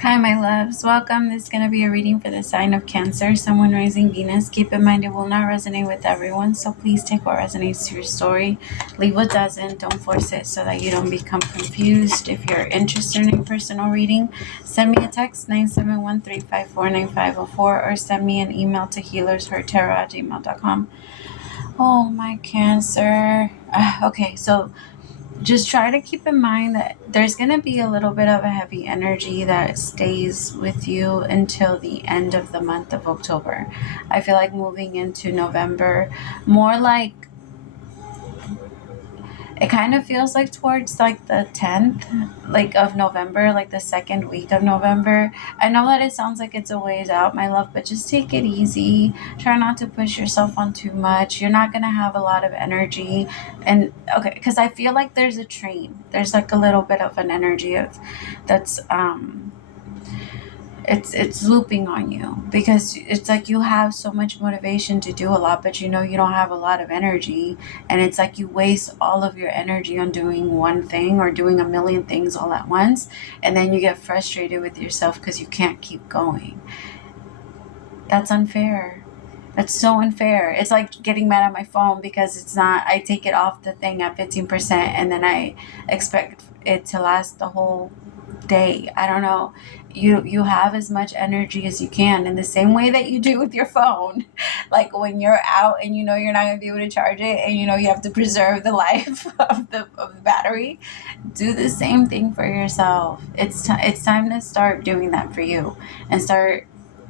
Hi, my loves. Welcome. This is going to be a reading for the sign of Cancer, Someone Rising Venus. Keep in mind it will not resonate with everyone, so please take what resonates to your story. Leave what doesn't. Don't force it so that you don't become confused. If you're interested in a personal reading, send me a text 971-354-9504 or send me an email to HealersHeartTarot@gmail.com. Oh, my Cancer. Okay, so just try to keep in mind that there's going to be a little bit of a heavy energy that stays with you until the end of the month of October. I feel like moving into November, more like it kind of feels like towards like the 10th like of November, like the second week of November. I know that it sounds like it's a ways out, my love, but just take it easy. Try not to push yourself on too much. You're not going to have a lot of energy. And okay, because I feel like there's a train, there's like a little bit of an energy of that's it's looping on you, because it's like you have so much motivation to do a lot, but you know you don't have a lot of energy, and it's like you waste all of your energy on doing one thing or doing a million things all at once, and then you get frustrated with yourself because you can't keep going. That's unfair. That's so unfair. It's like getting mad at my phone because it's not, I take it off the thing at 15% and then I expect it to last the whole day. I don't know. You have as much energy as you can in the same way that you do with your phone. Like when you're out and you know you're not going to be able to charge it, and you know you have to preserve the life of the battery. Do the same thing for yourself. It's time to start doing that for you, and start,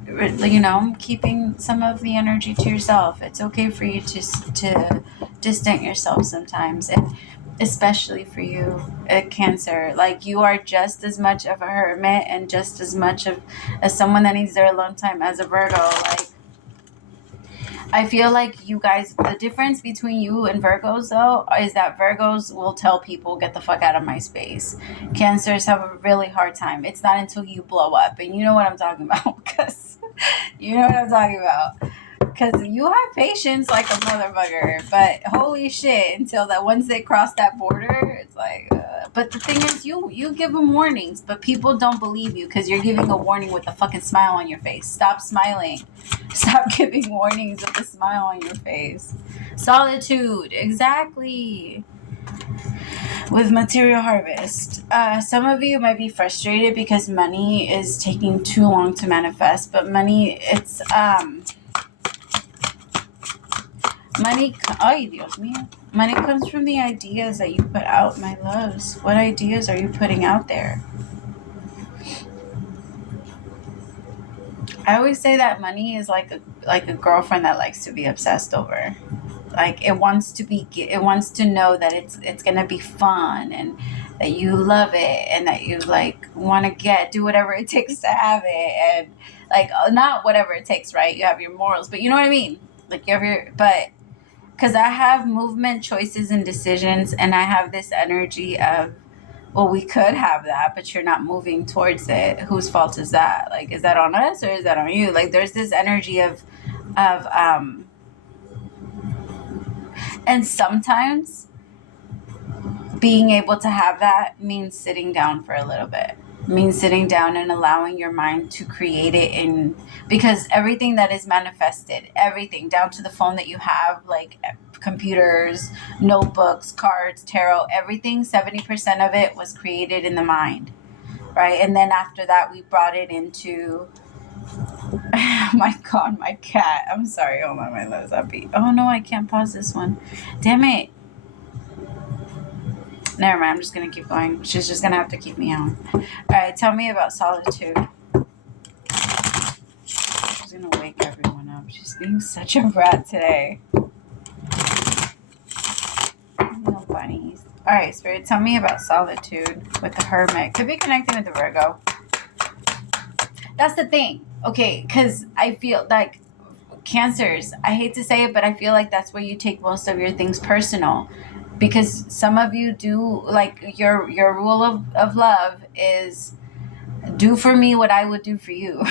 you know, keeping some of the energy to yourself. It's okay for you to distance yourself sometimes, and especially for you, Cancer. Like, you are just as much of a hermit and just as much of as someone that needs their alone time as a Virgo. Like, I feel like you guys, the difference between you and Virgos, though, is that Virgos will tell people, get the fuck out of my space. Cancers have a really hard time. It's not until you blow up. And you know what I'm talking about, because you know what I'm talking about. Because you have patience like a motherfucker, but holy shit, until that once they cross that border, it's like, but the thing is, you give them warnings, but people don't believe you because you're giving a warning with a fucking smile on your face. Stop smiling. Stop giving warnings with a smile on your face. Solitude, exactly. With material harvest, some of you might be frustrated because money is taking too long to manifest, but money, it's money, ay Dios mío. Money comes from the ideas that you put out, my loves. What ideas are you putting out there? I always say that money is like a girlfriend that likes to be obsessed over. Like, it wants to know that it's gonna be fun, and that you love it, and that you like want to do whatever it takes to have it, and like, not whatever it takes, right? You have your morals, but you know what I mean. Like, you have your, but because I have movement, choices, and decisions, and I have this energy of, well, we could have that, but you're not moving towards it. Whose fault is that? Like, is that on us or is that on you? Like, there's this energy of and sometimes being able to have that means sitting down for a little bit, means sitting down and allowing your mind to create it. In because everything that is manifested, everything down to the phone that you have, like computers, notebooks, cards, tarot, everything, 70% of it was created in the mind, right? And then after that, we brought it into my god, my cat, I'm sorry, hold on, my loves, oh no, I can't pause this one, damn it. Never mind, I'm just gonna keep going. She's just gonna have to keep me on. Alright, tell me about solitude. She's gonna wake everyone up. She's being such a brat today. No bunnies. Alright, Spirit, tell me about solitude with the Hermit. Could be connecting with the Virgo. That's the thing. Okay, because I feel like Cancers, I hate to say it, but I feel like that's where you take most of your things personal. Because some of you do, like, your rule of love is do for me what I would do for you.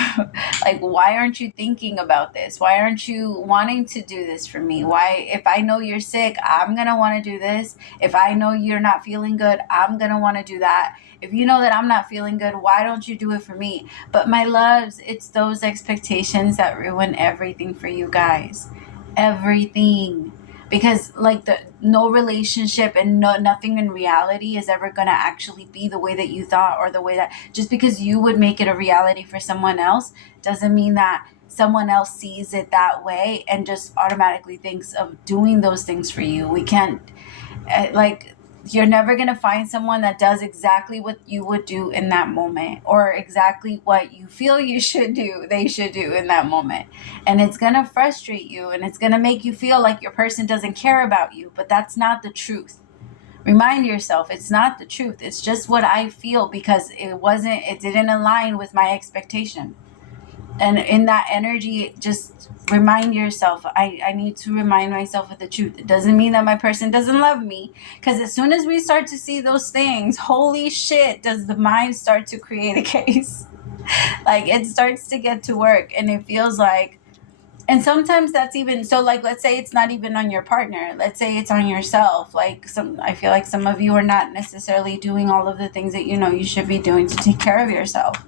Like, why aren't you thinking about this? Why aren't you wanting to do this for me? Why, if I know you're sick, I'm going to want to do this. If I know you're not feeling good, I'm going to want to do that. If you know that I'm not feeling good, why don't you do it for me? But my loves, it's those expectations that ruin everything for you guys. Everything. Because like no relationship and nothing in reality is ever going to actually be the way that you thought, or the way that, just because you would make it a reality for someone else doesn't mean that someone else sees it that way and just automatically thinks of doing those things for you. We can't, like, you're never going to find someone that does exactly what you would do in that moment, or exactly what you feel you should do, they should do in that moment. And it's going to frustrate you, and it's going to make you feel like your person doesn't care about you, but that's not the truth. Remind yourself, it's not the truth. It's just what I feel, because it didn't align with my expectation. And in that energy, just remind yourself, I need to remind myself of the truth. It doesn't mean that my person doesn't love me, because as soon as we start to see those things, holy shit, does the mind start to create a case. Like, it starts to get to work, and it feels like, and sometimes that's even, so like, let's say it's not even on your partner, let's say it's on yourself. Like, I feel like some of you are not necessarily doing all of the things that you know you should be doing to take care of yourself.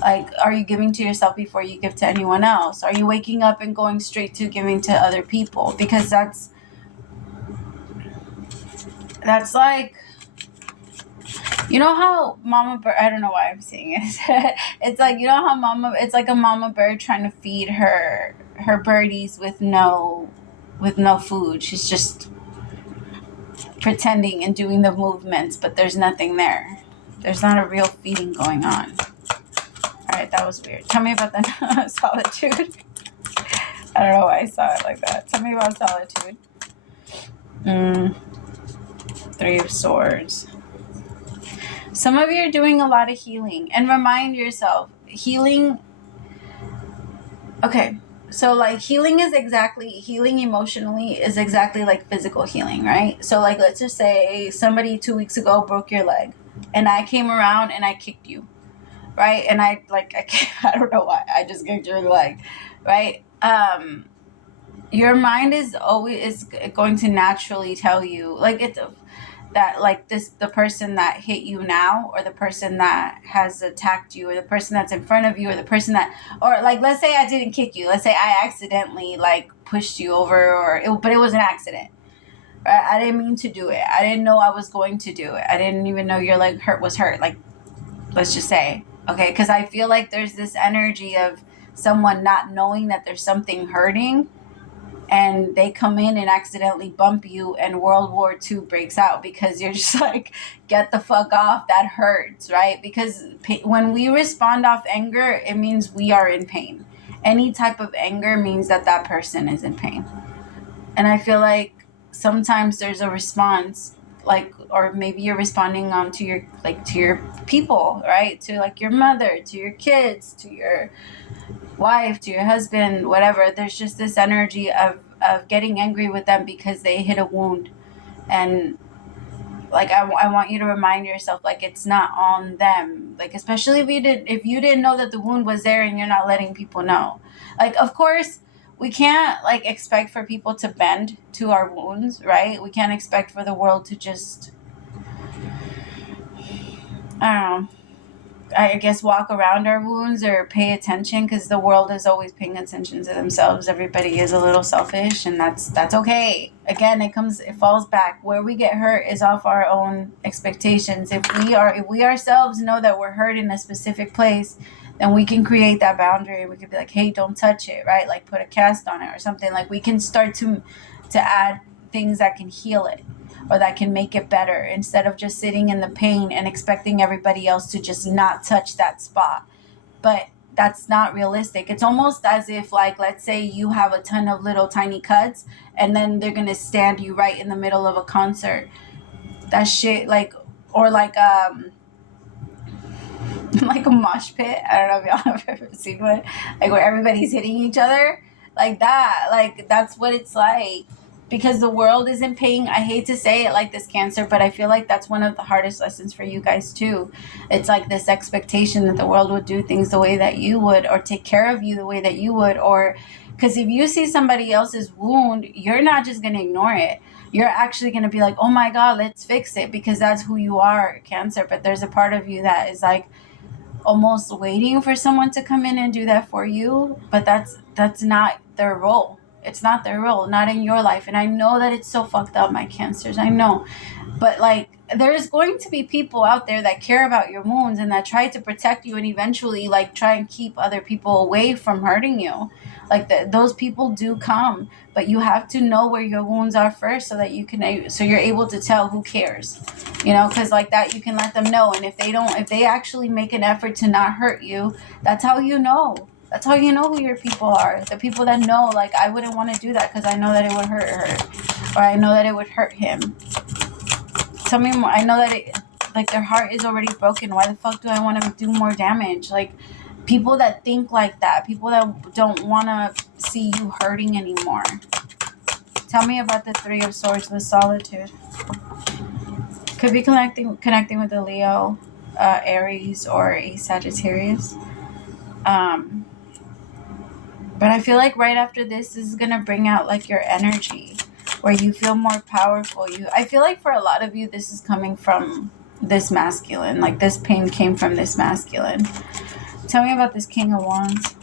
Like, are you giving to yourself before you give to anyone else? Are you waking up and going straight to giving to other people? Because that's like, you know how mama bird, I don't know why I'm saying it. It's like, you know how it's like a mama bird trying to feed her birdies with no food. She's just pretending and doing the movements, but there's nothing there. There's not a real feeding going on. All right, that was weird. Tell me about the solitude. I don't know why I saw it like that. Tell me about solitude. 3 of Swords. Some of you are doing a lot of healing. And remind yourself, healing... Okay, so like healing emotionally is exactly like physical healing, right? So like, let's just say somebody 2 weeks ago broke your leg, and I came around and I kicked you, right? And I don't know why, I just kicked your leg, right? Your mind is going to naturally tell you, like, it's that, like, the person that hit you now, or the person that has attacked you, or the person that's in front of you, or the person that, or like, let's say I didn't kick you, let's say I accidentally like pushed you over, but it was an accident, right? I didn't mean to do it. I didn't know I was going to do it. I didn't even know your leg was hurt. Like, let's just say, okay, because I feel like there's this energy of someone not knowing that there's something hurting, and they come in and accidentally bump you, and World War II breaks out, because you're just like, get the fuck off, that hurts, right? Because when we respond off anger, it means we are in pain. Any type of anger means that person is in pain. And I feel like sometimes there's a response, like, or maybe you're responding to your people, right? To like your mother, to your kids, to your wife, to your husband, whatever. There's just this energy of getting angry with them because they hit a wound. And like, I want you to remind yourself, like, it's not on them. Like, especially if you didn't know that the wound was there, and you're not letting people know. Like, of course, we can't like expect for people to bend to our wounds, right? We can't expect for the world to just, I don't know, I guess, walk around our wounds or pay attention, because the world is always paying attention to themselves. Everybody is a little selfish, and that's okay. Again, it falls back. Where we get hurt is off our own expectations. If we ourselves know that we're hurt in a specific place, then we can create that boundary. We could be like, hey, don't touch it, right? Like, put a cast on it or something. Like, we can start to add things that can heal it, or that can make it better, instead of just sitting in the pain and expecting everybody else to just not touch that spot. But that's not realistic. It's almost as if, like, let's say you have a ton of little tiny cuts, and then they're going to stand you right in the middle of a concert. That shit, like, or like, like a mosh pit. I don't know if y'all have ever seen one, like, where everybody's hitting each other like that. Like, that's what it's like. because the world isn't paying. I hate to say it like this, Cancer, but I feel like that's one of the hardest lessons for you guys too. It's like this expectation that the world would do things the way that you would, or take care of you the way that you would, or because if you see somebody else's wound, you're not just going to ignore it. You're actually going to be like, oh my God, let's fix it, because that's who you are, Cancer. But there's a part of you that is like almost waiting for someone to come in and do that for you, but that's not their role. It's not their role, not in your life. And I know that it's so fucked up, my Cancers, I know. But like, there's going to be people out there that care about your wounds and that try to protect you, and eventually like try and keep other people away from hurting you. Like those people do come, but you have to know where your wounds are first, so that you can, so you're able to tell who cares, you know, because like that you can let them know. And if they actually make an effort to not hurt you, that's how you know. That's how you know who your people are. The people that know, like, I wouldn't want to do that because I know that it would hurt her, or I know that it would hurt him. Tell me more. I know that it, like, their heart is already broken. Why the fuck do I want to do more damage? Like, people that think like that, people that don't want to see you hurting anymore. Tell me about the Three of Swords with Solitude. Could be connecting with a Leo, Aries, or a Sagittarius. But I feel like right after this is going to bring out like your energy, where you feel more powerful. I feel like for a lot of you, this is coming from this masculine. Like this pain came from this masculine. Tell me about this King of Wands.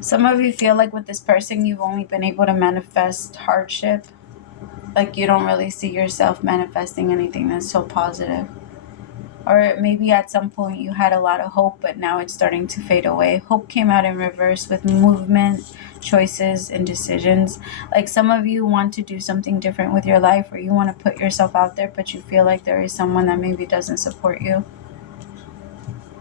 Some of you feel like with this person, you've only been able to manifest hardship. Like you don't really see yourself manifesting anything that's so positive. Or maybe at some point you had a lot of hope, but now it's starting to fade away. Hope came out in reverse with movement, choices, and decisions. Like some of you want to do something different with your life, or you want to put yourself out there, but you feel like there is someone that maybe doesn't support you.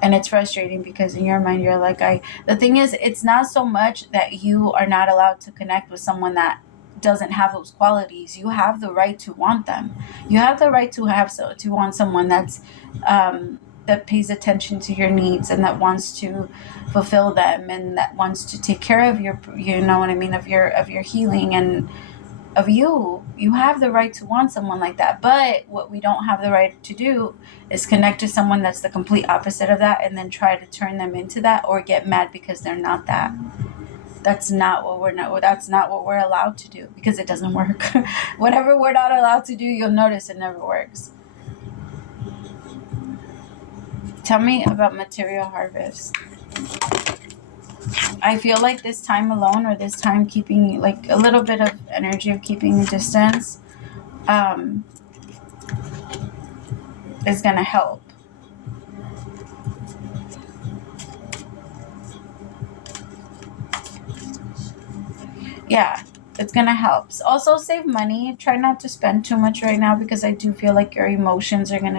And it's frustrating because in your mind you're like, the thing is, it's not so much that you are not allowed to connect with someone that doesn't have those qualities. You have the right to want them. You have the right to want someone that's that pays attention to your needs and that wants to fulfill them and that wants to take care of your, you know what I mean, of your healing and of you. You have the right to want someone like that. But what we don't have the right to do is connect to someone that's the complete opposite of that and then try to turn them into that, or get mad because they're not that. That's not what we're allowed to do, because it doesn't work. Whatever we're not allowed to do, you'll notice it never works. Tell me about material harvest. I feel like this time alone, or this time keeping like a little bit of energy of keeping distance, is going to help. Yeah, it's going to help. Also save money. Try not to spend too much right now, because I do feel like your emotions are going to